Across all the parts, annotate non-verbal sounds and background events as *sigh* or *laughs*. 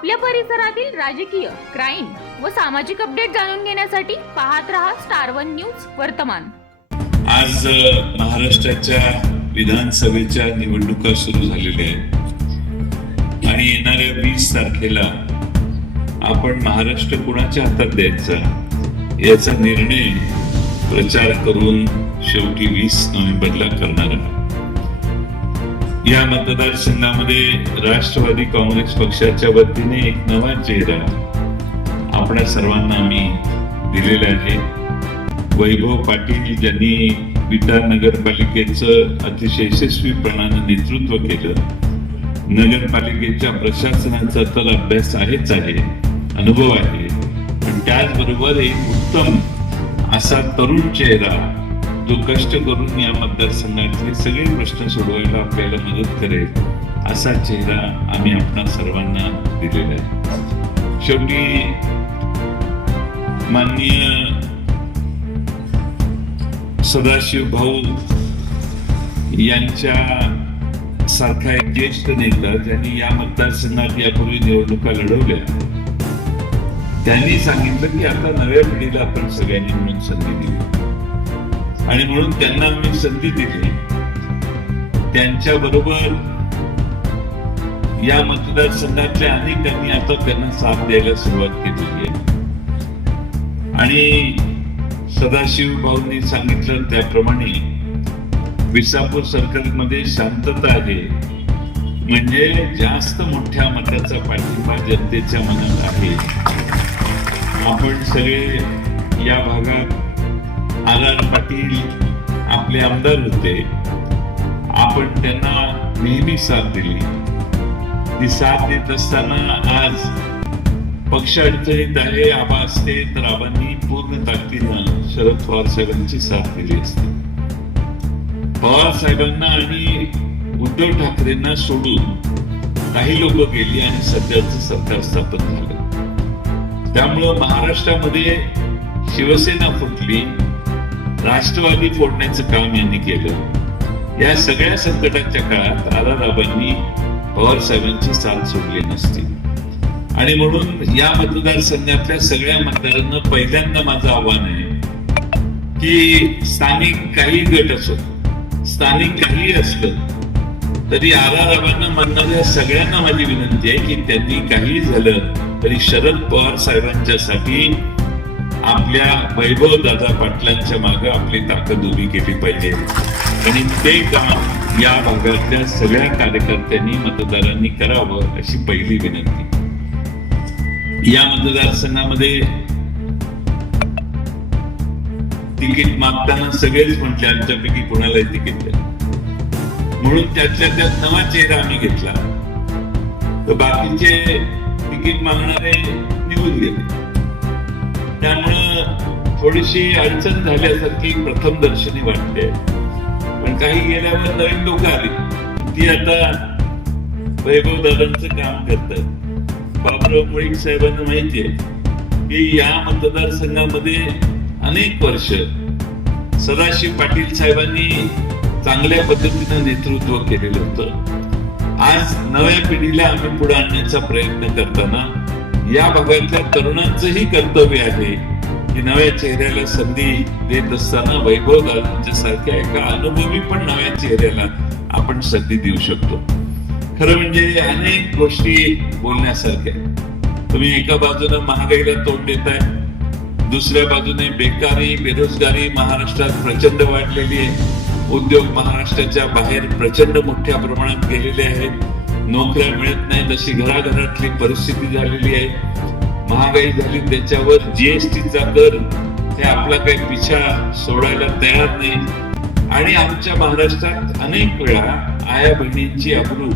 आपल्या परिसरातील राजकीय क्राईम व सामाजिक अपडेट जाणून घेण्यासाठी पाहत रहा स्टार वन न्यूज वर्तमान. आज महाराष्ट्राच्या विधानसभेच्या निवडणुका सुरू झालेल्या आहेत. आणि येणाऱ्या वीस तारखेला आपण महाराष्ट्र कुणाच्या हातात द्यायचा याचा निर्णय प्रचार करून शेवटी वीस नोव्हेंबरला करणार आहोत. या मतदारसंघामध्ये राष्ट्रवादी काँग्रेस पक्षाच्या वतीने एक नवा चेहरा आपल्या सर्वांना आम्ही दिलेला आहे. वैभव पाटील ज्यांनी विटा नगरपालिकेचं अतिशय यशस्वीपणानं नेतृत्व केलं. नगरपालिकेच्या प्रशासनाचा तर अभ्यास आहेच आहे अनुभव आहे. पण त्याचबरोबर एक उत्तम असा तरुण चेहरा जो कष्ट करून या मतदारसंघातले सगळे प्रश्न सोडवायला आपल्याला मदत करेल असा चेहरा आम्ही आपणा सर्वांना दिलेला आहे. शेवटी माननीय सदाशिव भाऊ यांच्या सारखा एक ज्येष्ठ नेता ज्यांनी या मतदारसंघात यापूर्वी निवडणुका लढवल्या त्यांनी सांगितलं की आता नव्या पिढीला आपण सगळ्यांनी मिळून संधी दिली. आणि म्हणून त्यांना मी संधी दिली. त्यांच्या बरोबर या मतदारसंघातल्या अनेकांनी आता त्यांना साथ द्यायला सुरुवात केलेली आहे. आणि सदाशिव भाऊंनी सांगितलं त्याप्रमाणे विसापूर सरकारमध्ये शांतता आहे. म्हणजे जास्त मोठ्या मताचा पाठिंबा जनतेच्या मनात आहे. आपण सगळे या भागात आर पाटील आपले आमदार होते. आपण त्यांना नेहमी साथ दिली. ती साथ देत असताना आज पक्ष अडचणीत आहे आबा असते तर आबांनी पूर्ण ताकदीनं शरद पवार साहेबांची साथ दिली असते. पवार साहेबांना आणि उद्धव ठाकरेंना सोडून काही लोक गेली आणि सध्याचं सरकार स्थापन झालं. त्यामुळं महाराष्ट्रामध्ये शिवसेना फुटली राष्ट्रवादी फोडण्याचं काम यांनी केलं. या सगळ्या संकटाच्या काळात आबांनी पवार साहेबांची साथ सोडली नसती. आणि म्हणून या मतदारसंघातल्या सगळ्या मतदारांना पहिल्यांदा माझं आव्हान आहे की स्थानिक काही गट असो स्थानिक काही असलं तरी आर म्हणणाऱ्या सगळ्यांना माझी विनंती आहे की त्यांनी काही झालं तरी शरद पवार साहेबांच्यासाठी आपल्या वैभव दादा पाटलांच्या मागे आपली ताकद उभी केली पाहिजे. आणि ते काम या भागातल्या सगळ्या कार्यकर्त्यांनी मतदारांनी करावं अशी पहिली विनंती. या मतदारसंघामध्ये तिकीट मागताना सगळेच म्हटले आमच्यापैकी कोणालाही तिकीट द्या. म्हणून त्यातल्या त्यात नवा चेहरा आम्ही घेतला. तर बाकीचे तिकीट मागणारे निघून गेले. त्यामुळं थोडीशी अडचण झाल्यासारखी प्रथम दर्शनी वाटते. पण काही गेल्यावर नवीन लोक आली. ती आता वैभव दादांचं काम करतात. बाबुराव मुळीक साहेबांना माहितीये की या मतदारसंघामध्ये अनेक वर्ष सदाशिव पाटील साहेबांनी चांगल्या पद्धतीनं नेतृत्व केलेलं होतं. आज नव्या पिढीला आम्ही पुढे आणण्याचा प्रयत्न करताना या भागातल्या तरुणांचंही कर्तव्य आहे की नव्या चेहऱ्याला संधी देत असताना वैभव दादांच्या सारख्या एका अनुभवी पण नव्या चेहऱ्याला आपण संधी देऊ शकतो. खरं म्हणजे अनेक गोष्टी बोलण्यासारख्या तुम्ही एका बाजूने महागाईला तोंड देताय दुसऱ्या बाजूने बेकारी बेरोजगारी महाराष्ट्रात प्रचंड वाढलेली आहे. उद्योग महाराष्ट्राच्या बाहेर प्रचंड मोठ्या प्रमाणात गेलेले आहेत. नोकऱ्या मिळत नाही तशी घराघरातली परिस्थिती झालेली आहे. महागाई झाली त्याच्यावर जीएसटीचा दर हे आपला काही पिछा सोडायला तयार नाही. आणि आमच्या महाराष्ट्रात अनेक वेळा आया बहिणींची अब्रू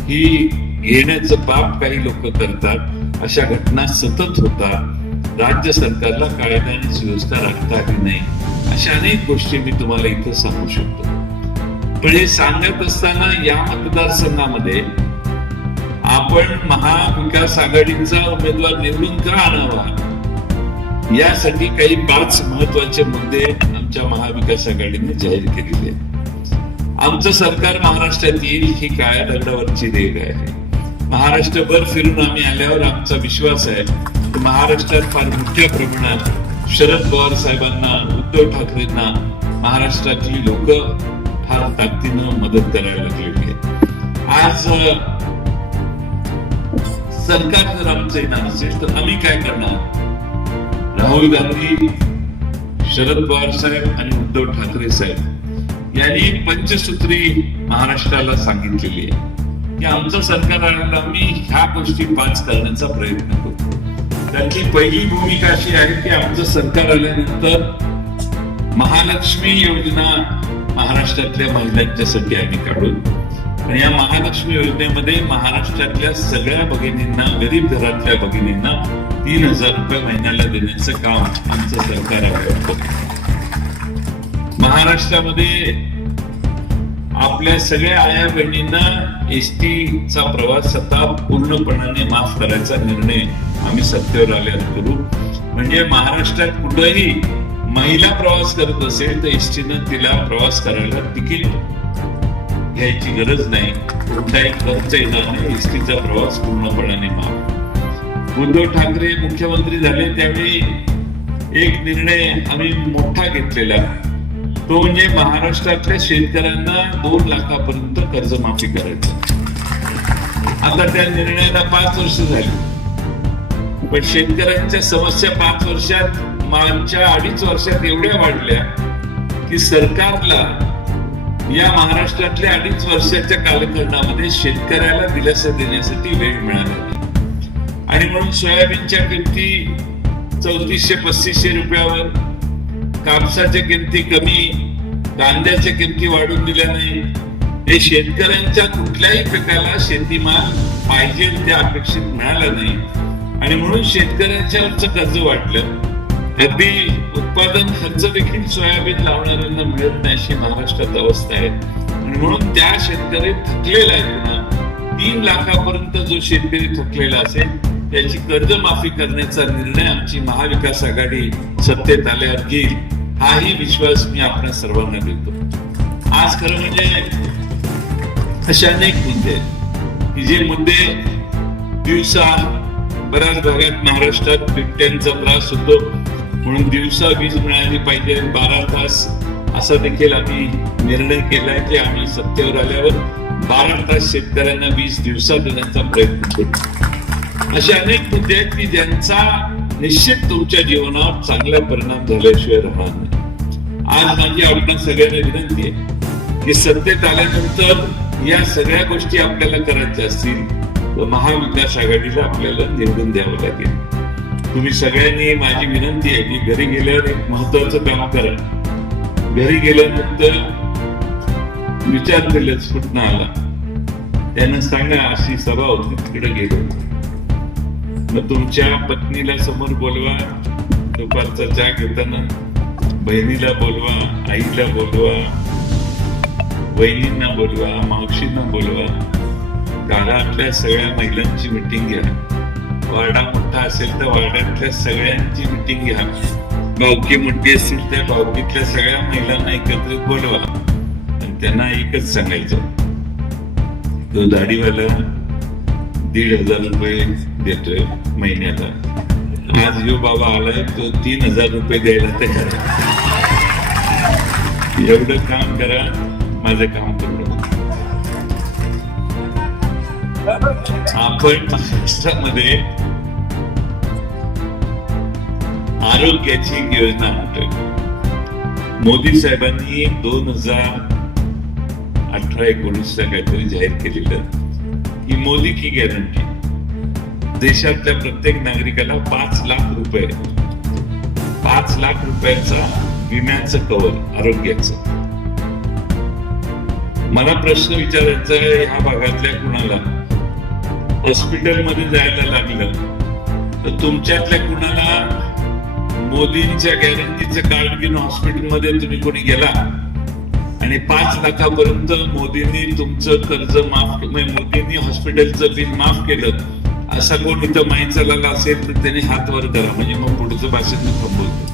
ही घेण्याचं पाप काही लोक करतात. अशा घटना सतत होतात. राज्य सरकारला कायदा आणि सुव्यवस्था राखता आली नाही. अशा अनेक गोष्टी मी तुम्हाला इथं सांगू शकतो. पण हे सांगत असताना या मतदारसंघामध्ये आपण महाविकास आघाडीचा उमेदवार निवडून का आणावा? यासाठी काही पाच महत्त्वाचे मुद्दे आमच्या महाविकास आघाडीने जाहीर केलेले आमचं सरकार महाराष्ट्रात येईल ही काळ्या दगडावरची रेग आहे. महाराष्ट्रभर फिरून आम्ही आल्यावर आमचा विश्वास आहे. की महाराष्ट्रात फार मोठ्या प्रमाणात शरद पवार साहेबांना उद्धव ठाकरेंना महाराष्ट्रातली लोक फार ताकदीनं मदत करायला लागलेली आहे. आज सरकार जर आमचं येणार असेल तर आम्ही काय करणार? राहुल गांधी शरद पवार साहेब आणि उद्धव ठाकरे साहेब यांनी पंचसूत्री महाराष्ट्राला सांगितलेली आहे की आमचं सरकार आणायला आम्ही ह्या गोष्टी पाच करण्याचा प्रयत्न करतो. त्याची पहिली भूमिका अशी आहे की आमचं सरकार आल्यानंतर महालक्ष्मी योजना महाराष्ट्रातल्या महिलांच्यासाठी आम्ही काढू. आणि या महालक्ष्मी योजनेमध्ये महाराष्ट्रातल्या सगळ्या भगिनींना गरीब घरातल्या भगिनींना तीन हजार रुपये महिन्याला देण्याचं काम आमचं सरकार आहे महाराष्ट्रामध्ये आपल्या सगळ्या आया बहिणींना एस चा प्रवास आता पूर्णपणाने माफ करायचा निर्णय आम्ही सत्तेवर आल्यावर करू. म्हणजे महाराष्ट्रात कुठंही महिला प्रवास करत असेल तर एसटीनं तिला प्रवास करायला तिकीट घ्यायची गरज नाही. कोणताही खर्च येणार नाही. एसटीचा प्रवास पूर्णपणाने माफ उद्धव ठाकरे मुख्यमंत्री झाले त्यावेळी एक निर्णय आम्ही मोठा घेतलेला. तो म्हणजे महाराष्ट्रातल्या शेतकऱ्यांना दोन लाखापर्यंत कर्जमाफी करायचं. आता त्या निर्णयाला पाच वर्ष झाली. पण शेतकऱ्यांच्या समस्या पाच वर्षात मागच्या अडीच वर्षात एवढ्या वाढल्या की सरकारला या महाराष्ट्रातल्या अडीच वर्षाच्या कालखंडामध्ये शेतकऱ्याला दिलासा देण्यासाठी वेळ मिळाला. आणि म्हणून सोयाबीनच्या किमती चौतीसशे पस्तीसशे रुपयावर कापसाच्या किमती कमी कांद्याच्या किमती वाढून दिल्या नाही. हे शेतकऱ्यांच्या कुठल्याही पिकाला शेतीमाल पाहिजे त्या अपेक्षित मिळाला नाही. आणि म्हणून शेतकऱ्यांच्या कर्ज वाटलं अगदी उत्पादन खर्च देखील सोयाबीन लावणाऱ्यांना मिळत नाही अशी महाराष्ट्रात अवस्था आहे. आणि म्हणून त्या शेतकरी थकलेला आहे पुन्हा. तीन लाखापर्यंत जो शेतकरी थकलेला असेल त्याची कर्जमाफी करण्याचा निर्णय आमची महाविकास आघाडी सत्तेत आल्यावर घेईल हाही विश्वास मी आपल्या सर्वांना देतो. आज खरं म्हणजे असे अनेक मुद्दे आहेत. की जे मुद्दे दिवसा बऱ्याच भागात महाराष्ट्रात बिबट्यांचा त्रास होतो. म्हणून दिवसा वीज मिळाली पाहिजे बारा तास असा देखील आम्ही निर्णय केलाय की आम्ही सत्तेवर आल्यावर बारा तास शेतकऱ्यांना वीज दिवसा देण्याचा प्रयत्न करू असे अनेक मुद्दे आहेत की ज्यांचा निश्चित तुमच्या जीवनावर चांगला परिणाम झाल्याशिवाय राहणार नाही. आज माझी आपल्या सगळ्यांना विनंती आहे की सत्तेत आल्यानंतर या सगळ्या गोष्टी आपल्याला करायच्या असतील व महाविकास आघाडीला आपल्याला निवडून द्यावं लागेल. तुम्ही सगळ्यांनी माझी विनंती आहे की घरी गेल्यावर एक महत्वाचं काम करा. घरी गेल्यानंतर विचार केलेच कुठनं आला? त्यानं सांगा अशी सभा होती तिकडे गेलो मग तुमच्या पत्नीला समोर बोलवा दुपारचा चहा घेताना. बहिणीला बोलवा आईला बोलवा वहिनींना बोलवा मावशींना बोलवा. घरातल्या सगळ्या महिलांची मिटिंग घ्या. वाडा मोठा असेल तर वाड्यातल्या सगळ्यांची मिटिंग घ्या. भावकी मोठी असेल तर भावकीतल्या सगळ्या महिलांना एकत्रित बोलवा. आणि त्यांना एकच सांगायचं. तो दाढीवाला दीड हजार रुपये देतोय महिन्याला. आज जो बाबा आलाय तो तीन हजार रुपये द्यायला तयार एवढं काम करा माझं काम करू. आपण महाराष्ट्रामध्ये आरोग्याची एक योजना आणतोय. मोदी साहेबांनी दोन हजार अठरा एकोणीसला काहीतरी जाहीर केलेलं. की मोदी की गॅरंटी देशातल्या प्रत्येक नागरिकाला पाच लाख रुपये. पाच लाख रुपयाचा विम्याचं कवर आरोग्याचं. मला प्रश्न विचारायचा ह्या भागातल्या कुणाला? हॉस्पिटलमध्ये जायला लागलं तर तुमच्यातल्या कुणाला मोदींच्या गॅरंटीचं कार्ड घेऊन हॉस्पिटलमध्ये तुम्ही कोणी गेला? आणि पाच लाखापर्यंत मोदींनी तुमचं कर्ज माफ म्हणजे मोदींनी हॉस्पिटलचं बिल माफ केलं असा कोण इथं माहीत झालेला असेल तर त्याने हात वर करा म्हणजे मग पुढचं भाषण मी थांबवतो.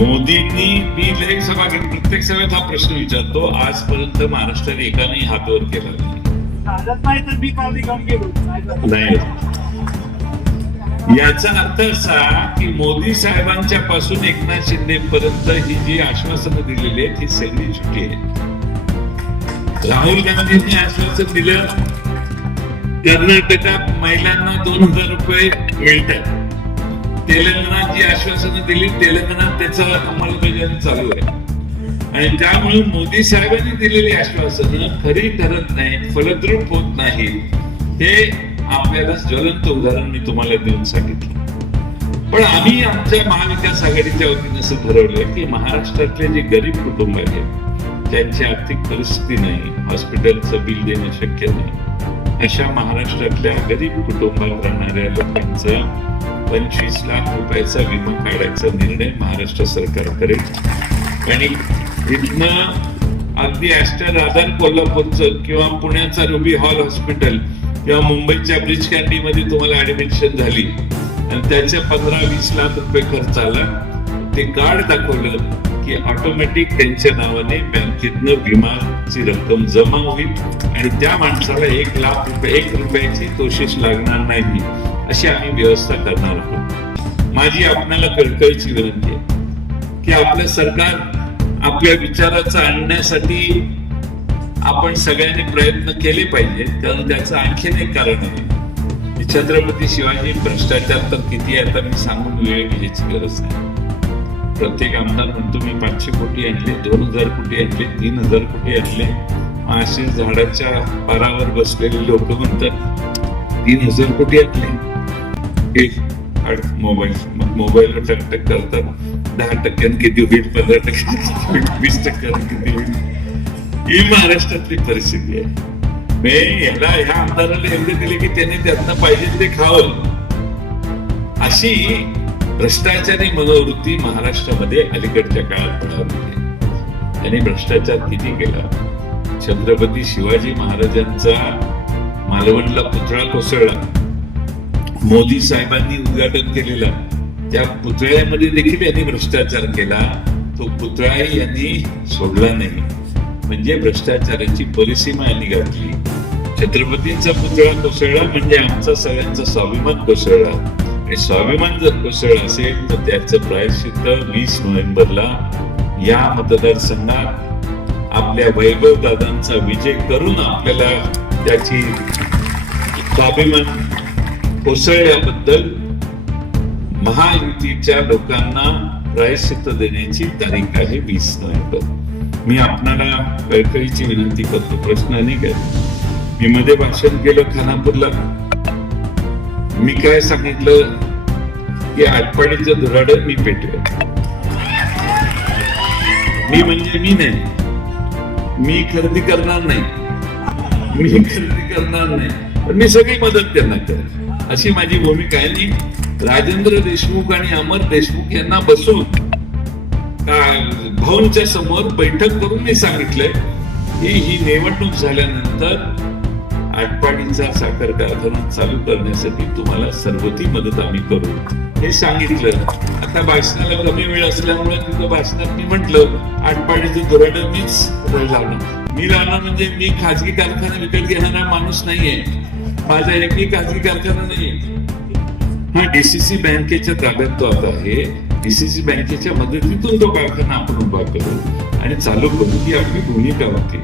मोदींनी मी लेख सभा घेऊन प्रत्येक सभेत हा प्रश्न विचारतो आजपर्यंत महाराष्ट्राने एकाने हातवर केला नाही. याचा अर्थ असा की मोदी साहेबांच्या पासून एकनाथ शिंदे पर्यंत ही जी आश्वासनं दिलेली आहेत ही सगळी चुकी आहे राहुल गांधींनी आश्वासन दिलं कर्नाटकात महिलांना दोन हजार रुपये मिळतात. तेलंगणात जी आश्वासनं दिली तेलंगणात त्याचं अंमलबजावणी चालू आहे. आणि त्यामुळे मोदी साहेबांनी दिलेली आश्वासनं खरी ठरत नाहीत फलद्रूप होत नाहीत हे आपल्याला ज्वलंत उदाहरण मी तुम्हाला देऊन सांगितलं. पण आम्ही आमच्या महाविकास आघाडीच्या वतीनं असं ठरवलं की महाराष्ट्रातले जे गरीब कुटुंब आहेत त्यांची आर्थिक परिस्थिती नाही हॉस्पिटलचं बिल देणं शक्य नाही. अशा महाराष्ट्रातल्या गरीब कुटुंबात राहणाऱ्या लोकांचं पंचवीस लाख रुपयाचा विमा काढायचा निर्णय महाराष्ट्र सरकार करेल आणि इथनं अगदी ॲस्टर आधार कोल्हापूरचं किंवा पुण्याचं रुबी हॉल हॉस्पिटल किंवा मुंबईच्या ब्रिज कॅन्टीमध्ये तुम्हाला ऍडमिशन झाली. आणि त्याचे पंधरा वीस लाख रुपये खर्च आला ते कार्ड दाखवलं की ऑटोमॅटिक त्यांच्या नावाने बँकेतनं विमाची रक्कम जमा होईल. आणि त्या माणसाला एक लाख रुपये एक रुपयाची कोशिश लागणार नाही. अशी आम्ही व्यवस्था करणार आहोत. माझी आपल्याला कळकळीची विनंती आहे की आपलं सरकार आपल्या विचाराचं आणण्यासाठी आपण सगळ्यांनी प्रयत्न केले पाहिजे कारण त्याचं आणखीन एक कारण आहे. छत्रपती शिवाजी भ्रष्टाचार तर किती आहे आता मी सांगून वेळ घ्यायची गरज नाही. प्रत्येक आमदार म्हणतो मी पाचशे कोटी आणले दोन हजार कोटी आणले तीन हजार कोटी आणले. असे झाडाच्या पारावर बसलेले लोक म्हणतात तीन हजार कोटी आणले. एक मोबाईल मग मोबाईल टकटक करतात दहा टक्क्यानं किती होईल पंधरा टक्क्यानं होईल, वीस टक्क्यानं किती होईल. ही महाराष्ट्रातली परिस्थिती आहे. मी याला ह्या आमदाराला एवढे दिले की त्याने त्यातनं पाहिजे ते खावं. अशी भ्रष्टाचारी मनोवृत्ती महाराष्ट्रामध्ये अलीकडच्या काळात होती त्यांनी भ्रष्टाचार किती केला? छत्रपती शिवाजी महाराजांचा मालवणला पुतळा कोसळला. मोदी साहेबांनी उद्घाटन केलेलं. त्या पुतळ्यामध्ये देखील यांनी भ्रष्टाचार केला. तो पुतळाही यांनी सोडला नाही. म्हणजे भ्रष्टाचाराची परिसीमा यांनी गाठली छत्रपतींचा पुतळा कोसळला म्हणजे आमचा सगळ्यांचा स्वाभिमान कोसळला. आणि स्वाभिमान जर कोसळला असेल तर त्याचं प्रायश्चित्त वीस नोव्हेंबरला या मतदारसंघात आपल्या वैभव दादांचा विजय करून आपल्याला त्याची स्वाभिमान कोसळल्याबद्दल महायुतीच्या लोकांना प्रायश्चित्त देण्याची तारीख आहे वीस नोव्हेंबर. मी आपणाला कळकळीची विनंती करतो प्रश्न अनेक मी मध्ये भाषण केलं खानापूरला. मी काय सांगितलं? की आटपाडीचं धुराड मी पेटवेल मी म्हणजे मी नाही. मी खरेदी करणार नाही. मी खरेदी करणार नाही. पण मी सगळी मदत करणार करेन. अशी माझी भूमिका आहे. आणि राजेंद्र देशमुख आणि अमर देशमुख यांना बसून भाऊंच्या समोर बैठक करून मी सांगितलंय. की ही निवडणूक झाल्यानंतर आटपाडीचा साखर कारखाना चालू करण्यासाठी तुम्हाला सर्वती मदत आम्ही करू. हे सांगितलं. आता भाषणाला कमी वेळ असल्यामुळे तिथं भाषणात मी म्हंटल आटपाडीचं धोरण मीच लावणार मी लावणार म्हणजे मी खाजगी कारखाना विकत घेणारा माणूस नाहीये. माझ्या एकही खाजगी कारखाना नाही हा डीसीसी बँकेच्या ताब्यात तो आता आहे. डीसीसी बँकेच्या मदतीतून तो कारखाना आपण उभा करू. आणि चालू करू ही आपली भूमिका होती.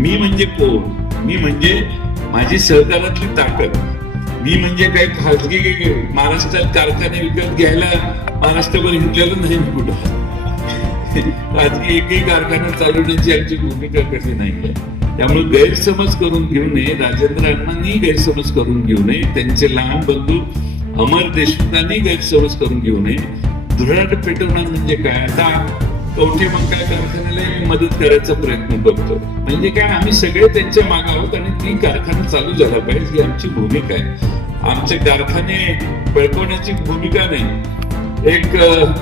मी म्हणजे कोण? मी म्हणजे माझी सहकारातली ताकद. मी म्हणजे काही खाजगी महाराष्ट्रात कारखाने विकत घ्यायला महाराष्ट्रभर घेतलेलं नाही मी कुठं. *laughs* खाजगी एकही कारखाना चालवण्याची आमची भूमिका कशी नाहीये. त्यामुळे गैरसमज करून घेऊ नये. राजेंद्र अण्णांनी गैरसमज करून घेऊ नये. त्यांचे लहान बंधू अमर देशमुखांनी गैरसमज करून घेऊ नये. धुराट पेटवणार म्हणजे काय? आता कवठे मंकाळ कारखान्याला मदत करायचा प्रयत्न करतो. म्हणजे काय? आम्ही सगळे त्यांच्या माग आहोत आणि ती कारखाना चालू झाला पाहिजे. ही आमची भूमिका आहे. आमचे कारखाने बळकवण्याची भूमिका नाही. एक अं,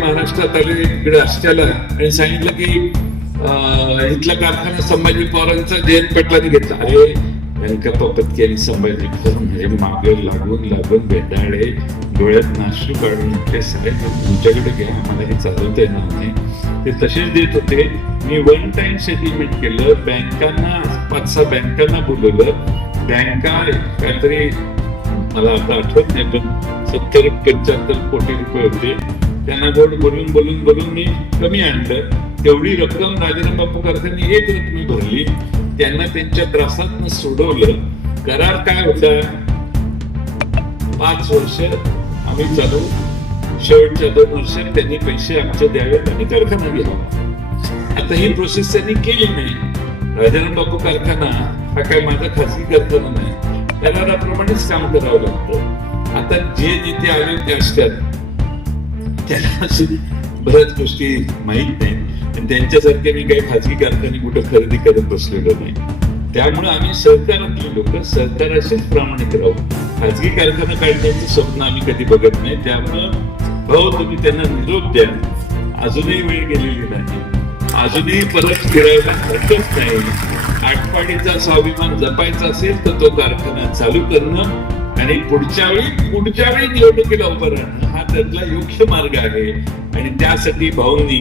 महाराष्ट्रात आले इकडे असल्याला आणि सांगितलं की इथला कारखाना संभाजी पवारांचा जयंत पेटलाने घेतला. अरे व्यंकप्पा पत्की आणि संभाजी पवार म्हणजे मागे लागून लागून बेदाळे डोळ्यात नाश्रू काढून ते साहेब तुमच्याकडे घ्या आम्हाला हे चालवता येणार नाही. ते तसेच देत होते. मी वन टाइम सेटलमेंट केलं. बँकांना पाच सहा बँकांना बोलवलं. बँका काहीतरी मला आता आठवत नाही पण सत्तर पंच्याहत्तर कोटी रुपये होते. त्यांना गोड बोलून बोलून बोलून मी कमी आणलं. तेवढी रक्कम राजाराम बापू कारखाने एक रक्कम भरली. त्यांना त्यांच्या त्रासात सोडवलं. करार काय होता? पाच वर्ष आम्ही चालू. शेवटच्या दोन वर्षात त्यांनी पैसे आमचे द्यावेत आणि कारखाना घ्यावा आता ही प्रोसेस त्यांनी केली नाही. राजाराम बापू कारखाना हा काय माझा खासगी कारखाना नाही. कराराप्रमाणेच काम करावं लागतं. आता जे नेते आले ते असतात. त्यांना बऱ्याच गोष्टी माहीत नाहीत आणि त्यांच्यासारखे मी काही खाजगी कारखाने कुठं खरेदी करत बसलेलो नाही. त्यामुळे आम्ही सहकारातले लोक सहकाराशीच प्रामाणिक राहू. खाजगी कारखाना काढण्याचं स्वप्न आम्ही कधी बघत नाही. त्यामुळं भाऊ तुम्ही त्यांना निरोप द्या. अजूनही वेळ गेलेली नाही. अजूनही परत फिरायला हरकत नाही. आटपाडीचा स्वाभिमान जपायचा असेल तर तो कारखाना चालू करणं आणि पुढच्या वेळी पुढच्या वेळी निवडणुकीला उभं राहणं हा त्यातला योग्य मार्ग आहे. आणि त्यासाठी भाऊंनी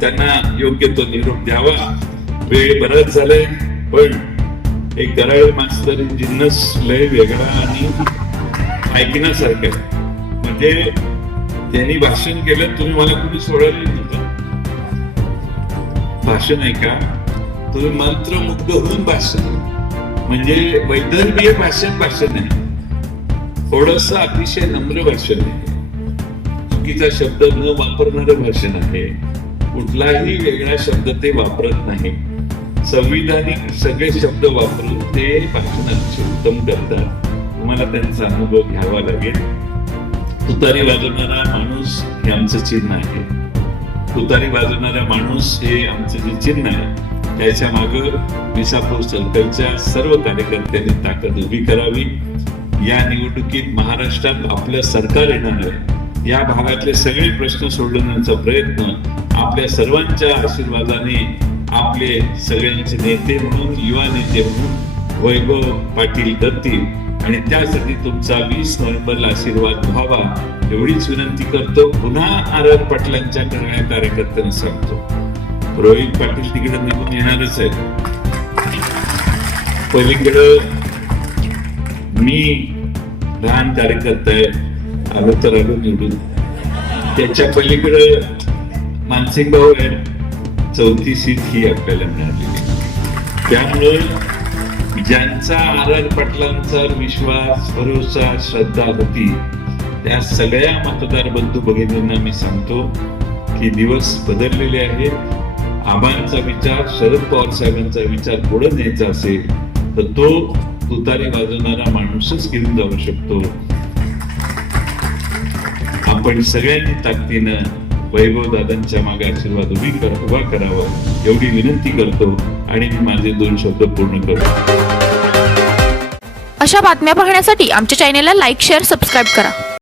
त्यांना योग्य तो निरोप द्यावा. वेळ बराच झालाय पण एक दराळ मास्तर जिन्नस लय वेगळा आणि ऐकण्यासारखं आहे. म्हणजे त्यांनी भाषण केलं तुम्ही मला कुणी सोडायला येत भाषण ऐका तुम्ही मंत्रमुग्ध होऊन भाषण. म्हणजे वैदर्भीय भाषण भाषण आहे. थोडस अतिशय नम्र भाषण आहे. चुकीचा शब्द न वापरणारं भाषण आहे. कुठलाही वेगळा शब्द ते वापरत नाही. संविधानिक सगळे शब्द वापरून ते भाषण अतिशय उत्तम करतात. तुम्हाला त्यांचा अनुभव घ्यावा लागेल. तुतारी वाजवणारा माणूस हे आमचं चिन्ह आहे. तुतारी वाजवणारा माणूस हे आमचं जे चिन्ह आहे त्याच्या माग विसापूर सर्कलच्या सर्व कार्यकर्त्यांनी ताकद उभी करावी. या निवडणुकीत महाराष्ट्रात आपलं सरकार येणार आहे. या भागातले सगळे प्रश्न सोडवण्याचा प्रयत्न आपल्या सर्वांच्या आशीर्वादाने आपले सगळ्यांचे नेते म्हणून युवा नेते म्हणून वैभव पाटील करतील. आणि त्यासाठी तुमचा वीस नोव्हेंबरला आशीर्वाद व्हावा एवढीच विनंती करतो. पुन्हा आर पाटलांच्या सगळ्या कार्यकर्त्यांना सांगतो. रोहित पाटील तिकडे निघून येणारच आहे पलीकडं मी लहान कार्यकर्ता आहे आलो तर आलो निवडून त्याच्या पलीकडे मानसिक भाऊ आहे. चौथी सीट ही आपल्याला मिळालेली त्यामुळे ज्यांचा आर आर पाटलांचा विश्वास भरोसा श्रद्धा होती त्या सगळ्या मतदार बंधू भगिनींना मी सांगतो की दिवस बदललेले आहेत. आबांचा विचार शरद पवार साहेबांचा विचार पुढे न्यायचा असेल तर तो तुतारी वाजवणारा माणूसच घेऊन जाऊ शकतो. आपण सगळ्यांनी ताकदीनं वैभव दादांच्या मागे आशीर्वाद उभी कर उभा करावा एवढी विनंती करतो आणि मी माझे दोन शब्द पूर्ण करतो. अशा बातम्या पाहण्यासाठी आमच्या चॅनेलला लाईक शेअर सबस्क्राईब करा.